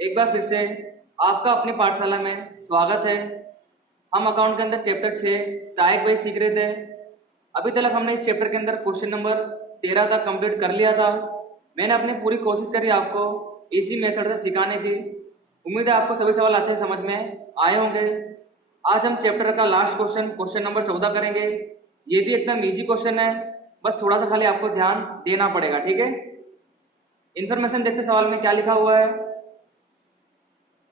एक बार फिर से आपका अपनी पाठशाला में स्वागत है। हम अकाउंट के अंदर चैप्टर 6 सहायक व्यय सीख रहे थे। अभी तक हमने इस चैप्टर के अंदर क्वेश्चन नंबर 13 तक कंप्लीट कर लिया था। मैंने अपनी पूरी कोशिश करी आपको इसी मेथड से सिखाने की। उम्मीद है आपको सभी सवाल अच्छे से समझ में आए होंगे। आज हम चैप्टर का लास्ट क्वेश्चन नंबर 14 करेंगे। ये भी एकदम ईजी क्वेश्चन है, बस थोड़ा सा खाली आपको ध्यान देना पड़ेगा, ठीक है। इन्फॉर्मेशन देखते सवाल में क्या लिखा हुआ है।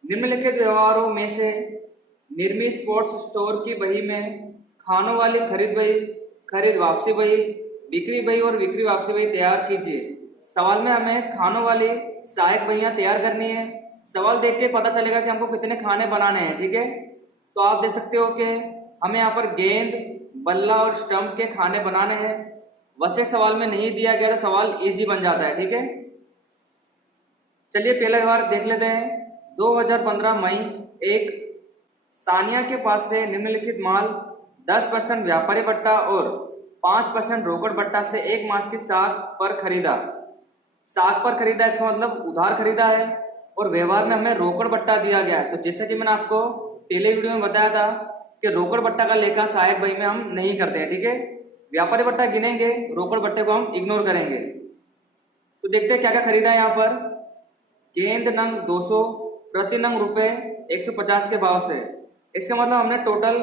निम्नलिखित व्यवहारों में से निर्मी स्पोर्ट्स स्टोर की बही में खानों वाली खरीद बही, खरीद वापसी बही, बिक्री बही और बिक्री वापसी बही तैयार कीजिए। सवाल में हमें खानों वाली सहायक बहियां तैयार करनी है। सवाल देख के पता चलेगा कि हमको कितने खाने बनाने हैं, ठीक है। तो आप देख सकते हो कि हमें यहाँ पर गेंद, बल्ला और स्टंप के खाने बनाने हैं। वैसे सवाल में नहीं दिया गया तो सवाल इजी बन जाता है, ठीक है। चलिए पहला व्यवहार देख लेते हैं। 2015 मई एक, सानिया के पास से निम्नलिखित माल 10% व्यापारी बट्टा और 5% रोकड़ बट्टा से एक मास की साख पर खरीदा। साख पर खरीदा इसका मतलब उधार खरीदा है और व्यवहार में हमें रोकड़ बट्टा दिया गया है। तो जैसे कि मैंने आपको पहले वीडियो में बताया था कि रोकड़ बट्टा का लेखा सहायक बही में हम नहीं करते हैं, ठीक है। व्यापारी बट्टा गिनेंगे, रोकड़ बट्टे को हम इग्नोर करेंगे। तो देखते हैं क्या क्या खरीदा है यहाँ पर। गेंद नंग 200 प्रति नंग रुपए 150 के भाव से। इसका मतलब हमने टोटल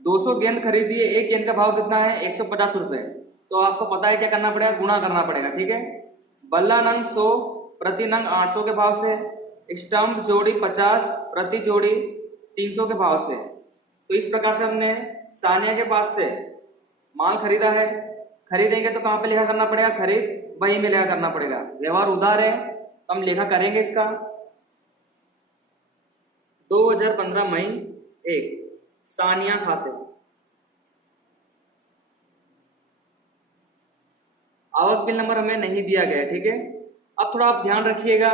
200 गेंद खरीदी है। एक गेंद का भाव कितना है? 150 रुपए। तो आपको पता है क्या करना पड़ेगा? गुणा करना पड़ेगा, ठीक है। बल्ला नंग 100 प्रति नंग 800 के भाव से। स्टंप जोड़ी 50 प्रति जोड़ी 300 के भाव से। तो इस प्रकार से हमने सानिया के पास से माल खरीदा है। खरीदेंगे तो कहाँ पे लेखा करना पड़ेगा? खरीद बही में लेखा करना पड़ेगा। व्यवहार उधार है तो हम लेखा करेंगे इसका। 2015 मई एक, सानिया खाते। आवक बिल नंबर हमें नहीं दिया गया है, ठीक है। अब थोड़ा आप ध्यान रखिएगा,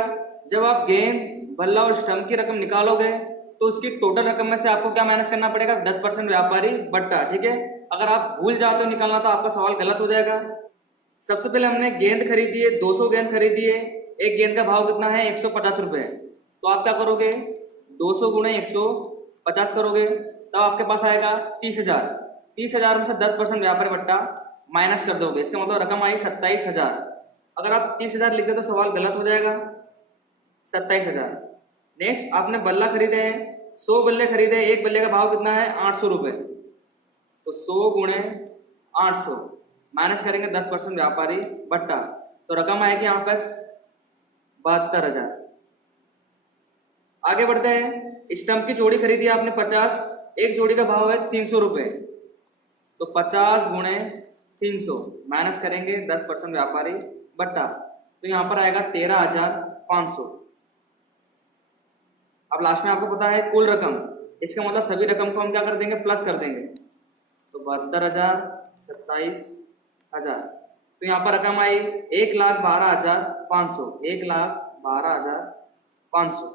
जब आप गेंद, बल्ला और स्टंप की रकम निकालोगे तो उसकी टोटल रकम में से आपको क्या माइनस करना पड़ेगा? 10% व्यापारी बट्टा, ठीक है। अगर आप भूल जाते हो निकालना तो आपका सवाल गलत हो जाएगा। सबसे पहले हमने गेंद खरीदी है, 200 गेंद खरीदी है। एक गेंद का भाव कितना है? 150 रुपए। तो आप क्या करोगे? 200 गुणे 150 करोगे, तब आपके पास आएगा 30,000। 30,000 में से 10% व्यापारी बट्टा माइनस कर दोगे, इसका मतलब रकम आई 27,000। अगर आप 30,000 लिख दे तो सवाल गलत हो जाएगा। 27,000। नेक्स्ट आपने बल्ला खरीदे हैं, 100 बल्ले खरीदे। एक बल्ले का भाव कितना है? 800 रुपये। तो 100 गुणे 800 माइनस करेंगे 10% व्यापारी बट्टा, तो रकम आएगी यहाँ पर 72,000। आगे बढ़ते हैं। स्टंप की जोड़ी खरीदी आपने 50। एक जोड़ी का भाव है 300 रुपये। तो 50 गुणे 300 माइनस करेंगे 10% व्यापारी बट्टा, तो यहाँ पर आएगा 13,500। अब लास्ट में आपको पता है कुल रकम, इसका मतलब सभी रकम को हम क्या कर देंगे? प्लस कर देंगे। तो 72,000, 27,000। तो यहाँ पर रकम आई 1,12,500। 1,12,500।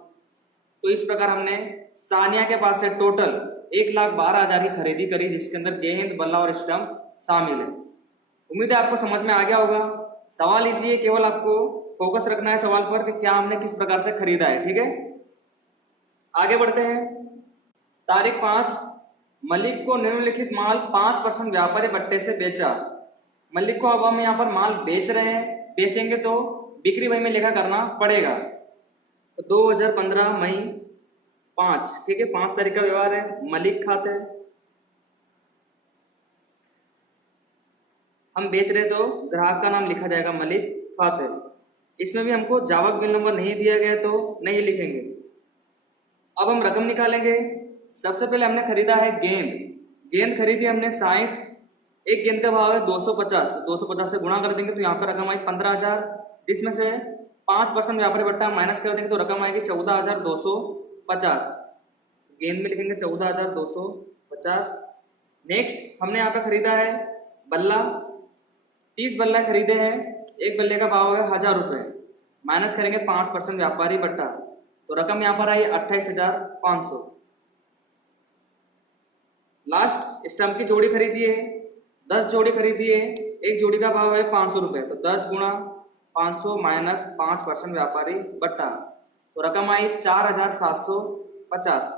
तो इस प्रकार हमने सानिया के पास से टोटल 1,12,000 की खरीदी करी, जिसके अंदर गेंद, बल्ला और स्टंप शामिल है। उम्मीद है आपको समझ में आ गया होगा। सवाल इजी है, केवल आपको फोकस रखना है सवाल पर कि क्या हमने किस प्रकार से खरीदा है, ठीक है। आगे बढ़ते हैं। तारीख 5, मलिक को निम्नलिखित माल 5% व्यापारी बट्टे से बेचा। मलिक को अब हम यहाँ पर माल बेच रहे हैं, बेचेंगे तो बिक्री बही में लेखा करना पड़ेगा। तो 2015 मई 5, ठीक है, 5 तारीख का व्यवहार है। मलिक खाते हम बेच रहे तो ग्राहक का नाम लिखा जाएगा मलिक खाते। इसमें भी हमको जावक बिल नंबर नहीं दिया गया तो नहीं लिखेंगे। अब हम रकम निकालेंगे। सबसे पहले हमने खरीदा है गेंद। गेंद खरीदी हमने 60। एक गेंद का भाव है 250। तो 250 से गुणा कर देंगे तो यहाँ पर रकम आई 15,000, जिसमें से 5% व्यापारी बट्टा माइनस कर देंगे तो रकम आएगी 14,250। गेंद में लिखेंगे 14,250। नेक्स्ट हमने यहाँ पर खरीदा है बल्ला। 30 बल्ला खरीदे हैं। एक बल्ले का भाव है 1,000 रुपये। माइनस करेंगे 5% व्यापारी बट्टा, तो रकम यहाँ पर आई 28,500। लास्ट स्टंप की जोड़ी खरीदी है, 10 जोड़ी खरीदी है। एक जोड़ी का भाव है 500 रुपये। तो 10 गुणा 500 माइनस 5% व्यापारी बट्टा, तो रकम आई 4750।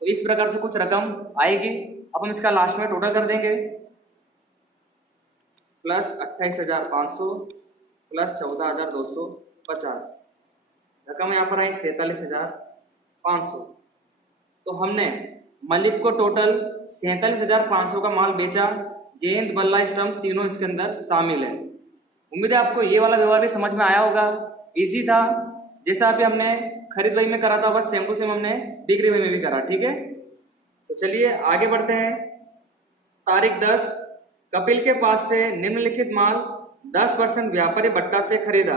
तो इस प्रकार से कुछ रकम आएगी। अब हम इसका लास्ट में टोटल कर देंगे, प्लस 28,500 प्लस 14,250, रकम यहाँ पर आई 47,500। तो हमने मलिक को टोटल 47,500 का माल बेचा। गेंद, बल्ला, स्टंप तीनों इसके अंदर शामिल है। उम्मीद है आपको ये वाला व्यवहार भी समझ में आया होगा। इजी था, जैसा अभी हमने खरीद बही में करा था बस सेम टू सेम हमने बिक्री बही में भी करा। ठीक है, तो चलिए आगे बढ़ते हैं। तारीख 10, कपिल के पास से निम्नलिखित माल 10% व्यापारी बट्टा से खरीदा।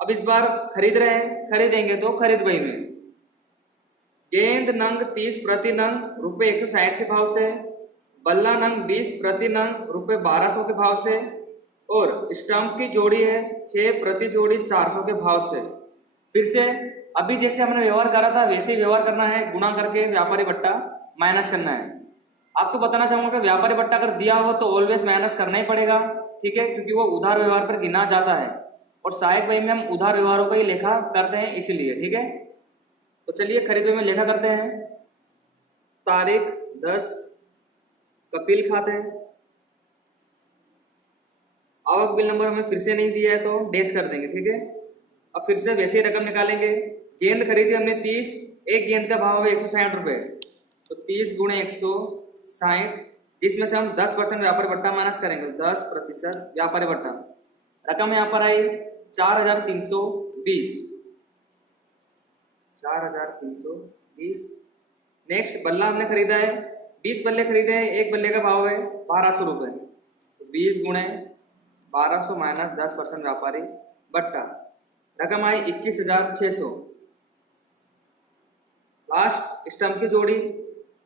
अब इस बार खरीद रहे हैं, खरीदेंगे तो खरीद बही में। गेंद नंग 30 प्रति नंग रुपये 160 के भाव से, बल्ला नंग 20 प्रति नंग रुपये 1200 के भाव से, और स्टंप की जोड़ी है 6 प्रति जोड़ी 400 के भाव से। फिर से अभी जैसे हमने व्यवहार करा था वैसे ही व्यवहार करना है, गुणा करके व्यापारी बट्टा माइनस करना है। आपको बताना चाहूंगा कि व्यापारी बट्टा अगर दिया हो तो ऑलवेज माइनस करना ही पड़ेगा। ठीक है, क्योंकि वो उधार व्यवहार पर गिना जाता है और सहायक बही में हम उधार व्यवहारों का ही लेखा करते हैं इसलिए। ठीक है, तो चलिए खरीद बही में लेखा करते हैं। तारीख 10, कपिल खाते, आवक बिल नंबर हमें फिर से नहीं दिया है तो डैश कर देंगे। ठीक है, अब फिर से वैसे ही रकम निकालेंगे। गेंद खरीदी हमने 30, एक गेंद का भाव है 160 रुपये, तो 30 गुणे 160, जिसमें से हम 10% व्यापारी बट्टा माइनस करेंगे, 10% व्यापारी बट्टा। रकम यहाँ पर आई 4,320, 4,320। नेक्स्ट बल्ला हमने खरीदा है, 20 बल्ले खरीदे हैं, एक बल्ले का भाव है 1200 रुपये, तो 20 गुणे 1200 माइनस 10% व्यापारी बट्टा। रकम आई 21,600। लास्ट स्टंप की जोड़ी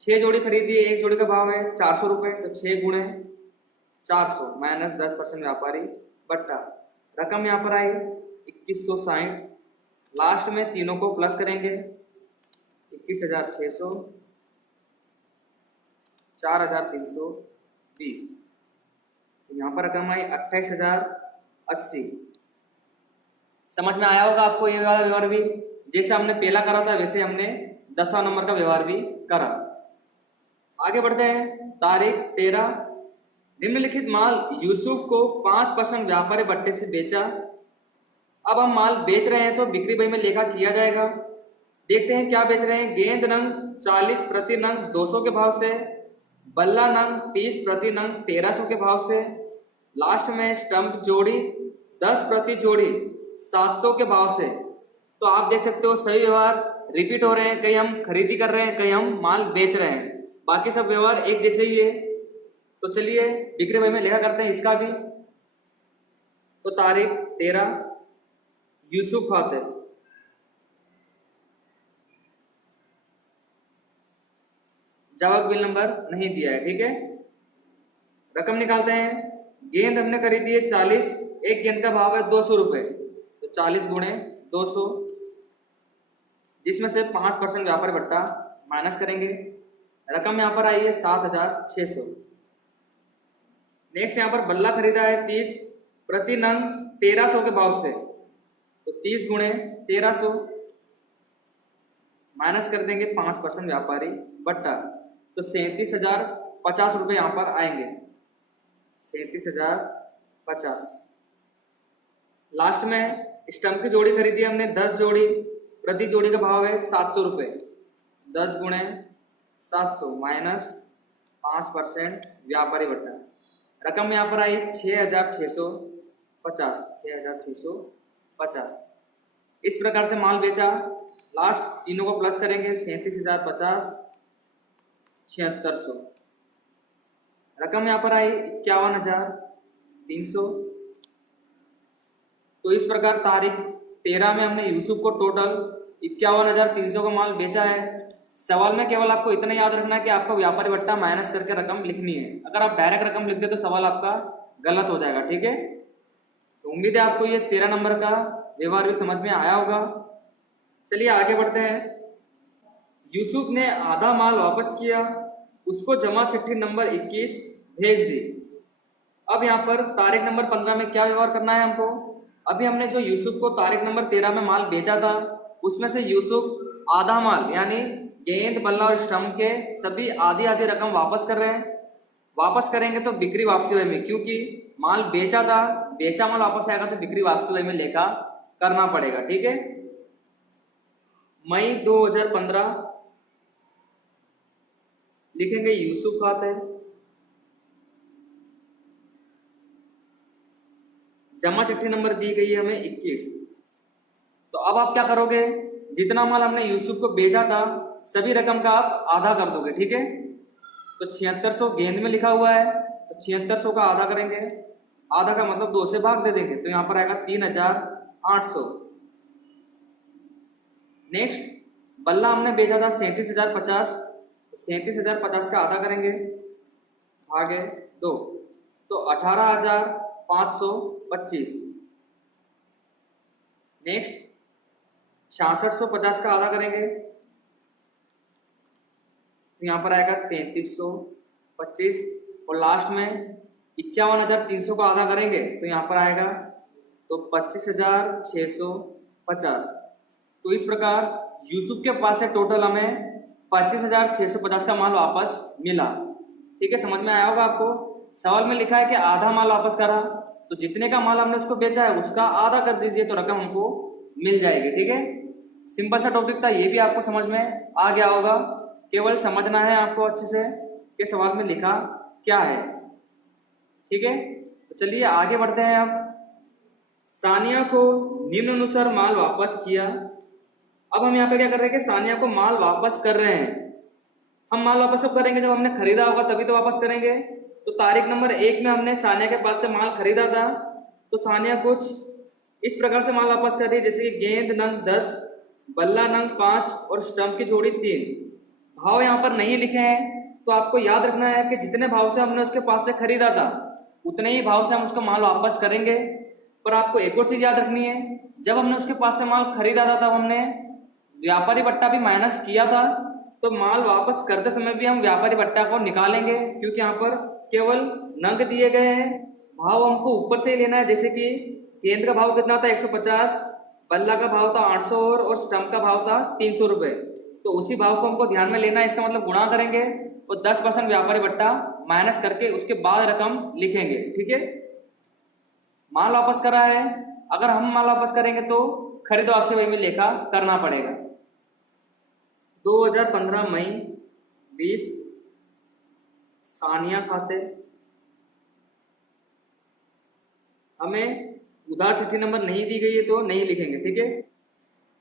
6 जोड़ी खरीदी है, एक जोड़ी का भाव है 400 रुपये, तो 6 गुणे 400 माइनस 10% व्यापारी बट्टा। रकम यहाँ पर आई 2160। लास्ट में तीनों को प्लस करेंगे, 21,600, 4,320, तो यहाँ पर रकम आई 28,080। समझ में आया होगा आपको ये वाला व्यवहार भी। जैसे हमने पहला करा था वैसे हमने 10वां नंबर का व्यवहार भी करा। आगे बढ़ते हैं। तारीख 13, निम्नलिखित माल यूसुफ को 5% व्यापारी बट्टे से बेचा। अब हम माल बेच रहे हैं तो बिक्री बही में लेखा किया जाएगा। देखते हैं क्या बेच रहे हैं। गेंद नंग 40 प्रति नंग 200 के भाव से, बल्ला नंग 30 प्रति नंग 1300 के भाव से, लास्ट में स्टंप जोड़ी 10 प्रति जोड़ी 700 के भाव से। तो आप देख सकते हो सही व्यवहार रिपीट हो रहे हैं, कहीं हम खरीदी कर रहे हैं, कहीं हम माल बेच रहे हैं, बाकी सब व्यवहार एक जैसे ही है। तो चलिए बिक्री बही में लेखा करते हैं इसका भी। तो तारीख 13, यूसुफ खाते, जवाब बिल नंबर नहीं दिया है। ठीक है, रकम निकालते हैं। गेंद हमने खरीदी है 40, एक गेंद का भाव है 200 रुपये, तो 40 गुणे 200, जिसमें से 5% व्यापारी बट्टा माइनस करेंगे। रकम यहाँ पर आई है 7,600। नेक्स्ट यहाँ पर बल्ला खरीदा है 30 प्रति नंग 1300 के भाव से, तो 30 गुणे 1300 माइनस कर देंगे 5% व्यापारी बट्टा, तो 37,050 रुपये यहाँ पर आएंगे, 37,050। लास्ट में स्टंप की जोड़ी खरीदी हमने 10 जोड़ी, प्रति जोड़ी का भाव है 700 रुपये, 10 गुणे 700 माइनस 5% व्यापारी बट्टा। रकम यहाँ पर आई 6,650, 6,650। इस प्रकार से माल बेचा। लास्ट तीनों को प्लस करेंगे, 37,050, 7,600। रकम यहाँ पर आई 51,300। तो इस प्रकार तारीख 13 में हमने यूसुफ को टोटल 51,300 का माल बेचा है। सवाल में केवल आपको इतना याद रखना है कि आपको व्यापारी बट्टा माइनस करके रकम लिखनी है। अगर आप डायरेक्ट रकम लिख दे तो सवाल आपका गलत हो जाएगा। ठीक है, तो उम्मीद है आपको ये 13 नंबर का व्यवहार भी समझ में आया होगा। चलिए आगे बढ़ते हैं। यूसुफ ने आधा माल वापस किया, उसको जमा चिट्ठी नंबर 21 भेज दी। अब यहाँ पर तारीख नंबर 15 में क्या व्यवहार करना है हमको। अभी हमने जो यूसुफ को तारीख नंबर 13 में माल बेचा था, उसमें से यूसुफ आधा माल यानी गेंद, बल्ला और स्टंप के सभी आधी आधी रकम वापस कर रहे हैं। वापस करेंगे तो बिक्री वापसी वही में, क्योंकि माल बेचा था, बेचा माल वापस आएगा तो बिक्री वापसी वही में लेखा करना पड़ेगा। ठीक है। मई 2015 लिखेंगे यूसुफ खाते, जमा चिट्ठी नंबर दी गई है हमें 21। तो अब आप क्या करोगे, जितना माल हमने यूसुफ को बेचा था सभी रकम का आप आधा कर दोगे। ठीक है। तो 7600 गेंद में लिखा हुआ है, तो 7600 का आधा करेंगे, आधा का मतलब 2 से भाग दे देंगे, तो यहाँ पर आएगा 3800। नेक्स्ट, बल्ला हमने बेचा था 37,050, 37,050 का आधा करेंगे, भागे 2, तो 18,525। नेक्स्ट, 6650 का आधा करेंगे, तो यहाँ पर आएगा 3325, और लास्ट में 51,300 का आधा करेंगे, तो यहाँ पर आएगा तो 25,650। तो इस प्रकार यूसुफ के पास से टोटल हमें 25,650 का माल वापस मिला। ठीक है, समझ में आया होगा आपको। सवाल में लिखा है कि आधा माल वापस करा, तो जितने का माल हमने उसको बेचा है उसका आधा कर दीजिए तो रकम हमको मिल जाएगी। ठीक है, सिंपल सा टॉपिक था, ये भी आपको समझ में आ गया होगा। केवल समझना है आपको अच्छे से कि सवाल में लिखा क्या है। ठीक है, तो चलिए आगे बढ़ते हैं। अब सानिया को निम्नानुसार माल वापस किया। अब हम यहाँ पे क्या कर रहे हैं कि सानिया को माल वापस कर रहे हैं। हम माल वापस कब करेंगे, जब हमने खरीदा होगा तभी तो वापस करेंगे। तो तारीख नंबर 1 में हमने सानिया के पास से माल खरीदा था, तो सानिया कुछ इस प्रकार से माल वापस कर रही है, जैसे कि गेंद नंग 10, बल्ला नंग 5 और स्टंप की जोड़ी 3। भाव यहाँ पर नहीं लिखे हैं, तो आपको याद रखना है कि जितने भाव से हमने उसके पास से खरीदा था उतने ही भाव से हम उसको माल वापस करेंगे। पर आपको एक और चीज याद रखनी है, जब हमने उसके पास से माल खरीदा था तब हमने व्यापारी बट्टा भी माइनस किया था, तो माल वापस करते समय भी हम व्यापारी बट्टा को निकालेंगे, क्योंकि यहाँ पर केवल नंग दिए गए हैं। भाव हमको ऊपर से ही लेना है, जैसे कि गेंद का भाव कितना था 150, बल्ला का भाव था 800 और स्टंप का भाव था 300 रुपये। तो उसी भाव को हमको ध्यान में लेना है, इसका मतलब गुणा करेंगे और 10% व्यापारी बट्टा माइनस करके उसके बाद रकम लिखेंगे। ठीक है, माल वापस करा है, अगर हम माल वापस करेंगे तो खरीदो वापसी वही में लेखा करना पड़ेगा। 2015 मई 20 सानिया खाते, हमें उधार चिट्ठी नंबर नहीं दी गई है तो नहीं लिखेंगे। ठीक है,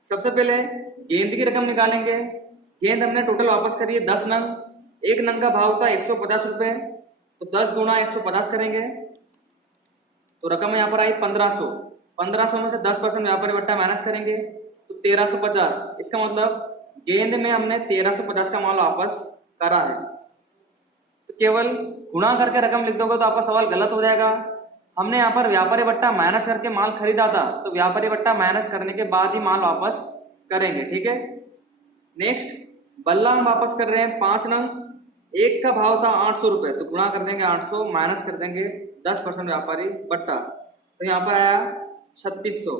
सबसे पहले गेंद की रकम निकालेंगे। गेंद हमने टोटल वापस करी है 10 नंग, एक नंग का भाव था 150 रुपये, तो 10 गुणा 150 करेंगे तो रकम यहाँ पर आई 1500। 1500 में से 10% व्यापारी बट्टा माइनस करेंगे तो 1350। इसका मतलब गेंद में हमने 1350 का माल वापस करा है। तो केवल गुणा करके रकम लिख दोगे तो आपका सवाल गलत हो जाएगा। हमने यहाँ पर व्यापारी बट्टा माइनस करके माल खरीदा था, तो व्यापारी बट्टा माइनस करने के बाद ही माल वापस करेंगे। ठीक है, नेक्स्ट, बल्ला हम वापस कर रहे हैं 5 नंग, एक का भाव था 800 रुपये, तो गुणा कर देंगे 800 माइनस कर देंगे 10% व्यापारी बट्टा, तो यहाँ पर आया 3600।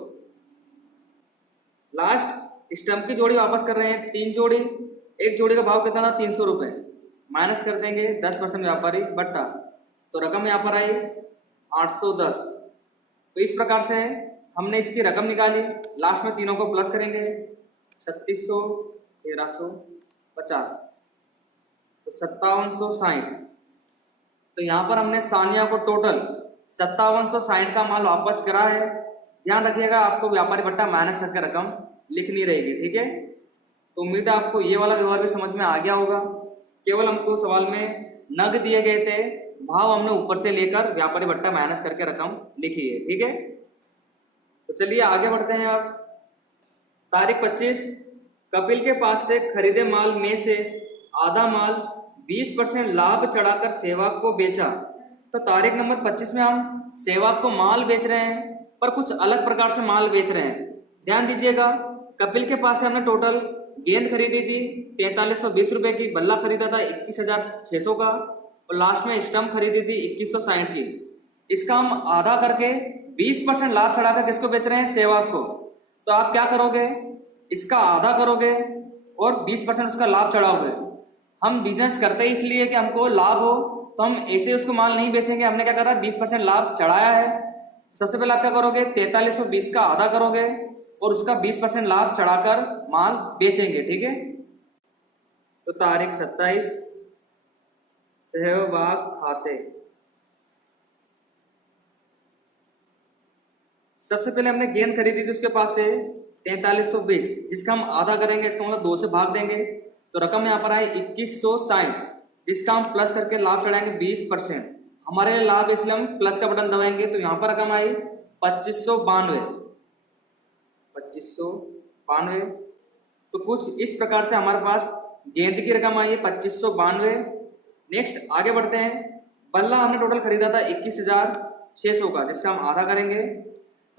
लास्ट, स्टंप की जोड़ी वापस कर रहे हैं 3 जोड़ी, एक जोड़ी का भाव कितना था 300 रुपये, माइनस कर देंगे 10% व्यापारी बट्टा, तो रकम यहाँ पर आई 810। तो इस प्रकार से हमने इसकी रकम निकाली। लास्ट में तीनों को प्लस करेंगे, 3600, 1350, तो 5760। तो यहाँ पर हमने सानिया को टोटल 5760 का माल वापस करा है। ध्यान रखिएगा, आपको व्यापारी बट्टा माइनस करके रकम लिखनी रहेगी। ठीक है, तो उम्मीद है आपको ये वाला व्यवहार भी समझ में आ गया होगा। केवल हमको सवाल में नग दिए गए थे, भाव हमने ऊपर से लेकर व्यापारी बट्टा माइनस करके रकम लिखी है। ठीक है, तो चलिए आगे बढ़ते हैं। अब तारीख 25, कपिल के पास से खरीदे माल में से आधा माल 20% लाभ चढ़ाकर सेवक को बेचा। तो तारीख नंबर 25 में हम सेवक को माल बेच रहे हैं, पर कुछ अलग प्रकार से माल बेच रहे हैं। ध्यान दीजिएगा, कपिल के पास से हमने टोटल गेंद खरीदी थी 4320 रुपये की, बल्ला खरीदा था 21,600 का, और लास्ट में स्टंप खरीदी थी 2160 की। इसका हम आधा करके 20% लाभ चढ़ाकर किसको बेच रहे हैं? सेवक को। तो आप क्या करोगे? इसका आधा करोगे और 20% उसका लाभ चढ़ाओगे। हम बिजनेस करते ही इसलिए कि हमको लाभ हो, तो हम ऐसे उसको माल नहीं बेचेंगे। हमने क्या करा? 20% लाभ चढ़ाया है। सबसे पहले आप क्या करोगे? 4320 का आधा करोगे और उसका 20% लाभ चढ़ाकर माल बेचेंगे। ठीक है। तो तारीख 27 सहवाग खाते। सबसे पहले हमने गेंद खरीदी थी उसके पास से 4320, जिसका हम आधा करेंगे, इसका मतलब 2 से भाग देंगे। तो रकम यहाँ पर आई 2160, जिसका हम प्लस करके लाभ चढ़ाएंगे 20%। हमारे लिए लाभ, इसलिए हम प्लस का बटन दबाएंगे। तो यहाँ पर रकम आई 2592। 2592। तो कुछ इस प्रकार से हमारे पास गेंद की रकम आई है 2592। नेक्स्ट आगे बढ़ते हैं। बल्ला हमने टोटल खरीदा था 21,600 का, जिसका हम आधा करेंगे।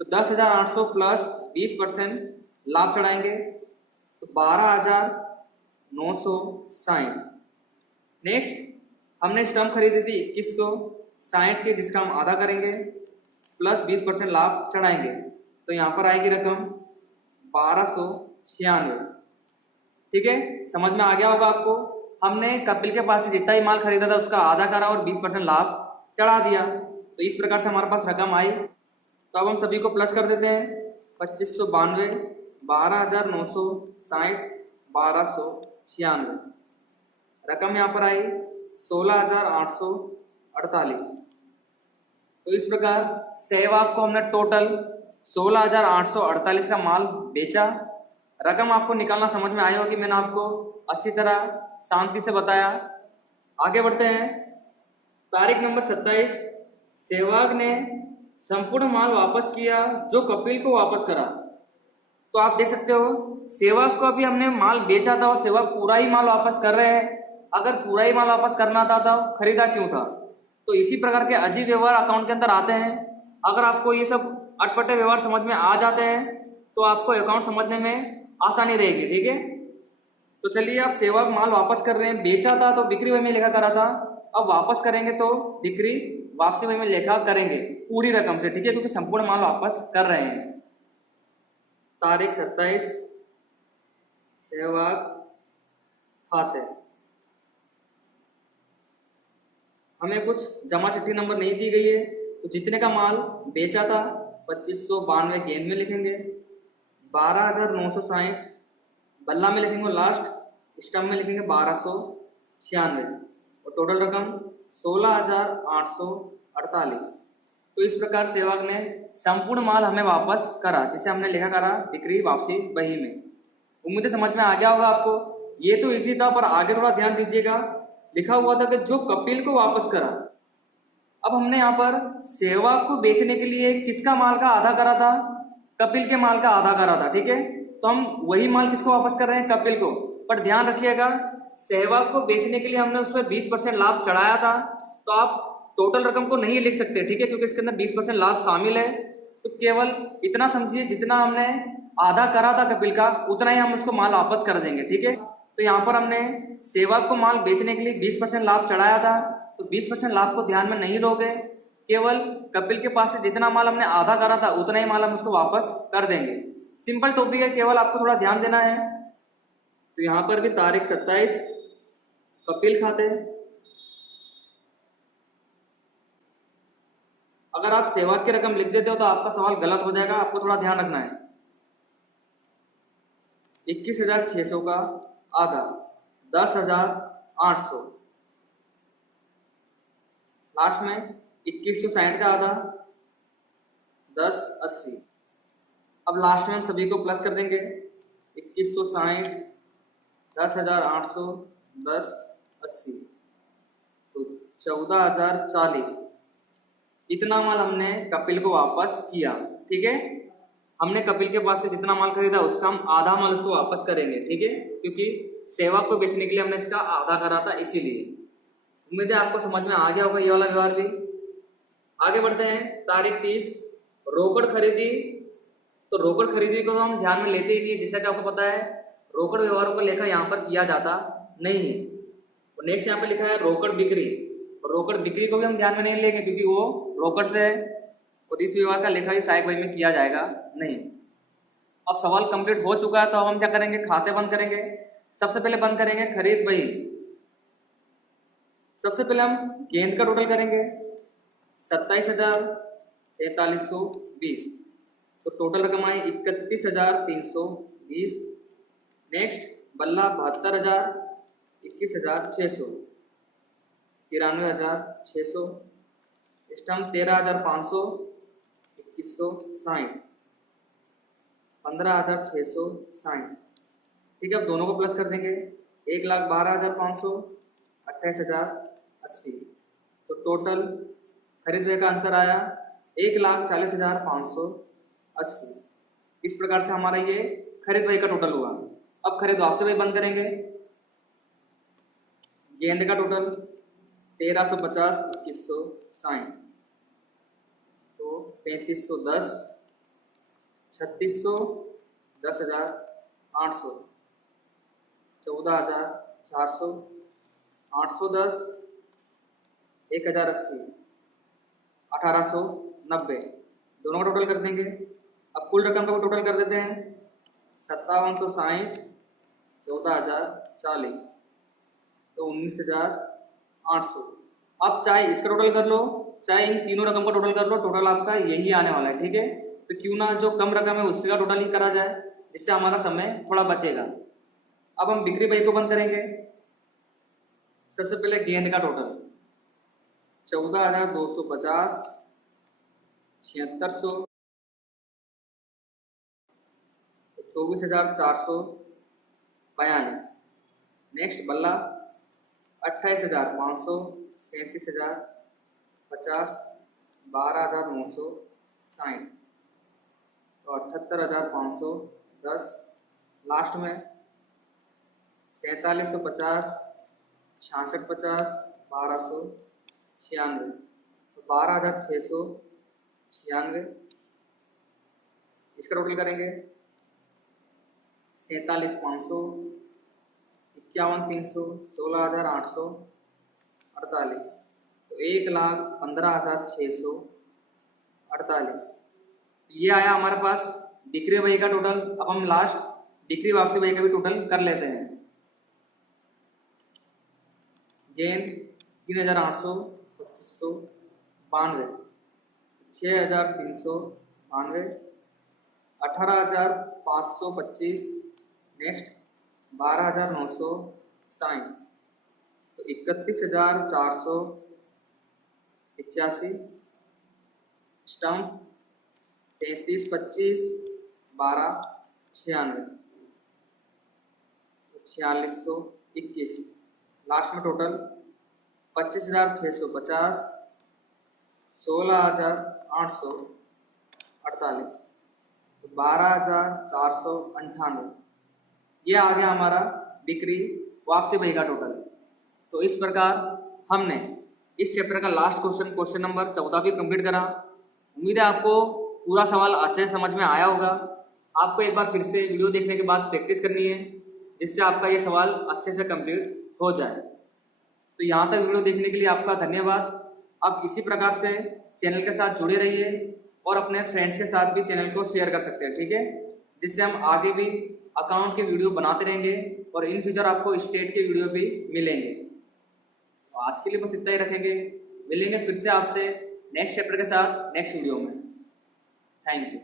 तो 10,800 प्लस 20% लाभ चढ़ाएंगे, तो 12,960। नेक्स्ट हमने स्टम्प खरीदी थी 2160 के, जिसका हम आधा करेंगे प्लस 20% लाभ चढ़ाएंगे। तो यहाँ पर आएगी रकम 1296। ठीक है, समझ में आ गया होगा आपको। हमने कपिल के पास से जितना ही माल खरीदा था उसका आधा करा और 20% लाभ चढ़ा दिया। तो इस प्रकार से हमारे पास रकम आई। तो अब हम सभी को प्लस कर देते हैं। 2592, 12,960, 1296। रकम यहाँ पर आई 16,848। तो इस प्रकार सहवाग को हमने टोटल 16,848 का माल बेचा। रकम आपको निकालना समझ में आई होगी, मैंने आपको अच्छी तरह शांति से बताया। आगे बढ़ते हैं। तारीख नंबर 27, सहवाग ने संपूर्ण माल वापस किया जो कपिल को वापस करा। तो आप देख सकते हो, सहवाग को अभी हमने माल बेचा था और सहवाग पूरा ही माल वापस कर रहे हैं। अगर पूरा ही माल वापस करना था तो खरीदा क्यों था? तो इसी प्रकार के अजीब व्यवहार अकाउंट के अंदर आते हैं। अगर आपको ये सब अटपटे व्यवहार समझ में आ जाते हैं तो आपको अकाउंट समझने में आसानी रहेगी। ठीक है। तो चलिए, आप सहवाग माल वापस कर रहे हैं। बेचा था तो बिक्री वही में लेखा करा था, अब वापस करेंगे तो बिक्री वापसी वही में लेखा करेंगे पूरी रकम से। ठीक है, क्योंकि संपूर्ण माल वापस कर रहे हैं। तारीख 27 सहवाग खाते। हमें कुछ जमा चिट्ठी नंबर नहीं दी गई है, तो जितने का माल बेचा था 2592 गेंद में लिखेंगे, 12,960 बल्ला में लिखेंगे और लास्ट स्टम्प में लिखेंगे 1296 और टोटल रकम 16,848। तो इस प्रकार सहवाग ने संपूर्ण माल हमें वापस करा, जिसे हमने लिखा करा बिक्री वापसी बही में। उम्मीद है समझ में आ गया होगा आपको। ये तो इजी था, पर आगे थोड़ा ध्यान दीजिएगा। लिखा हुआ था कि जो कपिल को वापस करा। अब हमने यहाँ पर सहवाग को बेचने के लिए किसका माल का आधा करा था? कपिल के माल का आधा करा था। ठीक है, तो हम वही माल किसको वापस कर रहे हैं? कपिल को। पर ध्यान रखिएगा, सहवाग को बेचने के लिए हमने उस पर 20% लाभ चढ़ाया था। तो आप टोटल रकम को नहीं लिख सकते। ठीक है, क्योंकि इसके अंदर 20% लाभ शामिल है। तो केवल इतना समझिए, जितना हमने आधा करा था कपिल का, उतना ही हम उसको माल वापस कर देंगे। ठीक है, तो यहाँ पर हमने सहवाग को माल बेचने के लिए 20% लाभ चढ़ाया था। तो 20% लाभ को ध्यान में नहीं लोगे, केवल कपिल के पास से जितना माल हमने आधा करा था उतना ही माल हम उसको वापस कर देंगे। सिंपल टॉपिक है, केवल आपको थोड़ा ध्यान देना है। तो यहाँ पर भी तारीख 27 कपिल खाते। अगर आप सहवाग की रकम लिख देते हो तो आपका सवाल गलत हो जाएगा, आपको थोड़ा ध्यान रखना है। 21,600 का आधा 10,800, लास्ट में 2160 का आधा 1080। अब लास्ट में हम सभी को प्लस कर देंगे। 2160, 10,800, 1080, तो 14,040। इतना माल हमने कपिल को वापस किया। ठीक है, हमने कपिल के पास से जितना माल खरीदा उसका हम आधा माल उसको वापस करेंगे। ठीक है, क्योंकि सहवाग को बेचने के लिए हमने इसका आधा करा था, इसीलिए। उम्मीद है आपको समझ में आ गया होगा ये वाला व्यवहार भी। आगे बढ़ते हैं। तारीख 30 रोकड़ खरीदी। तो रोकड़ खरीदी को तो हम ध्यान में लेते ही नहीं, जैसा कि आपको पता है रोकड़ व्यवहारों का लेखा यहाँ पर किया जाता नहीं है। और नेक्स्ट यहाँ पे लिखा है रोकड़ बिक्री। और रोकड़ बिक्री को भी हम ध्यान में नहीं लेंगे, क्योंकि वो रोकड़ से है और इस व्यवहार का लेखा भी सहायक बही में किया जाएगा नहीं। अब सवाल कंप्लीट हो चुका है, तो अब हम क्या करेंगे, खाते बंद करेंगे। सबसे पहले बंद करेंगे खरीद बही। सबसे पहले हम गेंद का टोटल करेंगे 27,4320, तो टोटल रकम आई 31,320। नेक्स्ट बल्ला 72,000, 21,600, 93,600। स्टम्प 13,500, 2,160, 15,660। ठीक है, अब दोनों को प्लस कर देंगे। 1,12,500, 28,080, तो टोटल खरीद व्यय का आंसर आया 1,40,580। इस प्रकार से हमारा ये खरीद व्यय का टोटल हुआ। अब खरीद वापसी व्यय बंद करेंगे। गेंद का टोटल 1,350, 2,160, तो 3,510, 3,600, 10,800, 14,400, 810, 1,080, 1,890। दोनों का टोटल कर देंगे। अब कुल रकम का टोटल कर देते हैं 5,760, 14,040, तो 19,800। आप चाहे इसका टोटल कर लो, चाहे इन तीनों रकम का टोटल कर लो, टोटल आपका यही आने वाला है। ठीक है, तो क्यों ना जो कम रकम है उसका टोटल ही करा जाए, जिससे हमारा समय थोड़ा बचेगा। अब हम बिक्री बही को बंद करेंगे। सबसे पहले गेंद का टोटल 14,250, 7,600, 24,442। नेक्स्ट बल्ला 28,500, 37,050, 12,960, तो 78,510। लास्ट में 4,750, 66,50, 1,296, तो 12,696। इसका टोटल करेंगे 47,500, 51,300, 16,848, तो 1,15,648। ये आया हमारे पास बिक्री बही का टोटल। अब हम लास्ट बिक्री वापसी बही का भी टोटल कर लेते हैं। गेंद 3,800, 2,592, 6,392, 18,525। नेक्स्ट 12,960, तो 31,485। स्टम्प 33,25, 12,96, तो 4,621। लास्ट में टोटल 25,650, 16,848, तो 12,498। ये आ गया हमारा बिक्री वापसी बही का टोटल। तो इस प्रकार हमने इस चैप्टर का लास्ट क्वेश्चन नंबर 14 भी कंप्लीट करा। उम्मीद है आपको पूरा सवाल अच्छे से समझ में आया होगा। आपको एक बार फिर से वीडियो देखने के बाद प्रैक्टिस करनी है, जिससे आपका ये सवाल अच्छे से कंप्लीट हो जाए। तो यहाँ तक वीडियो देखने के लिए आपका धन्यवाद। आप इसी प्रकार से चैनल के साथ जुड़े रहिए और अपने फ्रेंड्स के साथ भी चैनल को शेयर कर सकते हैं। ठीक है, जिससे हम आगे भी अकाउंट के वीडियो बनाते रहेंगे और इन फ्यूचर आपको स्टेट के वीडियो भी मिलेंगे। तो आज के लिए बस इतना ही रखेंगे। मिलेंगे फिर से आपसे नेक्स्ट चैप्टर के साथ नेक्स्ट वीडियो में। Thank you.